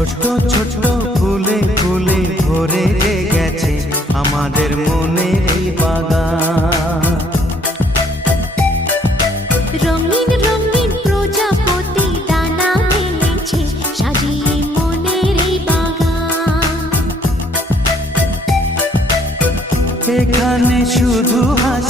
ছোট্ট ছোট্ট ফুলে ফুলে ভরে গেছে আমাদের মনের এই বাগান। রঙিন রঙিন প্রজাপতি ডানা মেলেছে সাজিয়ে মনের এই বাগান। এখানে শুধু হাসি